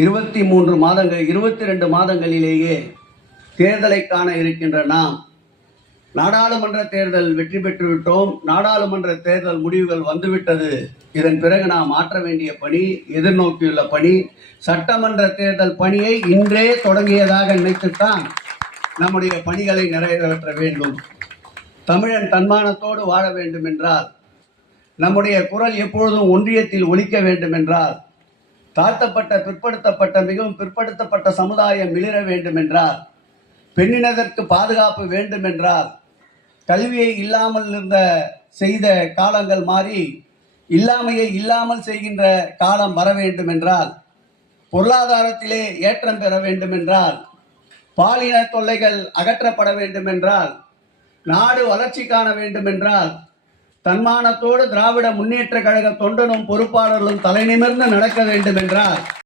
23 மாதங்கள் 22 மாதங்களிலேயே தேர்தலை காண இருக்கின்ற நாம் நாடாளுமன்ற தேர்தல் வெற்றி பெற்றுவிட்டோம். நாடாளுமன்ற தேர்தல் முடிவுகள் வந்துவிட்டது. இதன் பிறகு நாம் ஆற்ற வேண்டிய பணி, எதிர்நோக்கியுள்ள பணி, சட்டமன்ற தேர்தல் பணியை இன்றே தொடங்கியதாக நினைத்துத்தான் நம்முடைய பணிகளை நிறைவேற்ற வேண்டும். தமிழன் தன்மானத்தோடு வாழ வேண்டும் என்றால், நம்முடைய குரல் எப்பொழுதும் ஒன்றியத்தில் ஒலிக்க வேண்டும் என்றால், தாழ்த்தப்பட்ட, பிற்படுத்தப்பட்ட, மிகவும் பிற்படுத்தப்பட்ட சமுதாயம் மிளிர வேண்டும் என்றால், பெண்ணினதற்கு பாதுகாப்பு வேண்டும் என்றால், கல்வியை இல்லாமல் இருந்த செய்த காலங்கள் மாறி இல்லாமையை இல்லாமல் செய்கின்ற காலம் வர வேண்டும் என்றால், பொருளாதாரத்திலே ஏற்றம் பெற வேண்டும் என்றால், பாலின தொல்லைகள் அகற்றப்பட வேண்டும் என்றால், நாடு வளர்ச்சி காண வேண்டும் என்றால், தன்மானத்தோடு திராவிட முன்னேற்ற கழக தொண்டனும் பொறுப்பாளர்களும் தலைநிமிர்ந்து நடக்க வேண்டும் என்றால்